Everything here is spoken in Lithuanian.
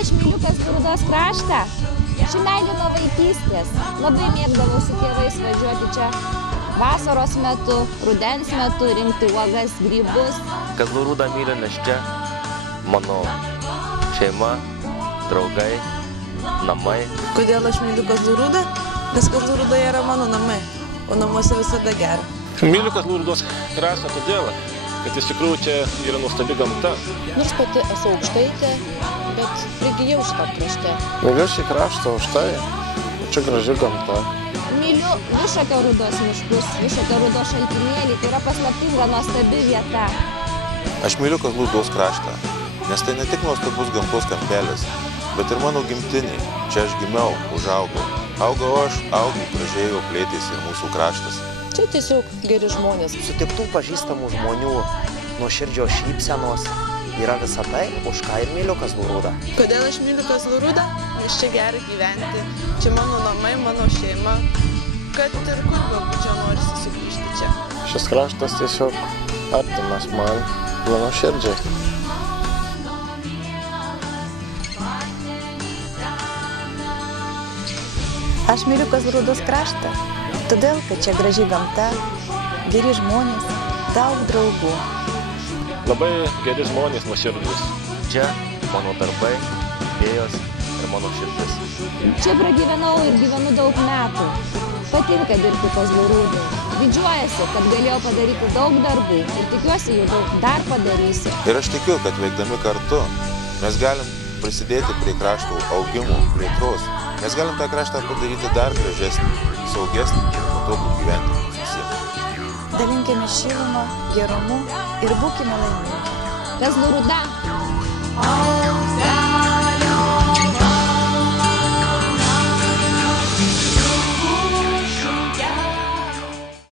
Kodėl aš myliu Kazlų Rūdos kraštą? Ši meilė nuo vaikystės. Labai mėgdavau su tėvais važiuoti čia vasaros metu, rudens metu, rinkti uogas, grybus. Kazlų Rūdą myliu, nes čia mano šeima, draugai, namai. Kodėl aš myliu Kazlų Rūdą? Nes Kazlų Rūdoje yra mano namai, o namuose visada gera. Myliu Kazlų Rūdos kraštą todėl, kad iš tikrųjų čia yra nuostabi gamta. Nors pati esu aukštaitė, bet prigijau šitam krašte. Myliu šį kraštą už tai, čia graži gamta. Myliu Višakio Rūdos miškus, Višakio Rūdos šaltinėlį, tai yra paslaptinga nuostabi vieta. Aš myliu Kazlų Rūdos kraštą, nes tai ne tik nuostabus gamtos kampelis, bet ir mano gimtinė. Čia aš gimiau, užaugau. Augau aš, augau, gražiai plėtėsi ir mūsų kraštas. Čia tiesiog geri žmonės. Sutiktų pažįstamų žmonių, nuoširdžios šypsenos yra visa tai, už ką ir myliu Kazlų Rūdą. Kodėl aš myliu Kazlų Rūdą? Nes čia gera gyventi. Čia mano namai, mano šeima. Kad ir kur galbūt norisi sugrįžti čia. Šis kraštas tiesiog artimas man, mano širdžiai. Aš myliu Kazlų Rūdos kraštą, todėl, kad čia graži gamta, geri žmonės, daug draugų. Labai geri žmonės nuoširdūs. Čia mano darbai, idėjos ir mano širdis. Čia pragyvenau ir gyvenu daug metų. Patinka dirbti Kazlų Rūdai. Didžiuojasi, kad galėjau padaryti daug darbų ir tikiuosi, jų daug dar padarysiu. Ir aš tikiu, kad veikdami kartu mes galim prisidėti prie krašto augimo, plėtros. Mes galim tą kraštą padaryti dar gražesnį, saugesnį ir patogų gyventi visiems. Dalinkime šilumą, gerumu ir būkime laimingi. Kazlų Rūda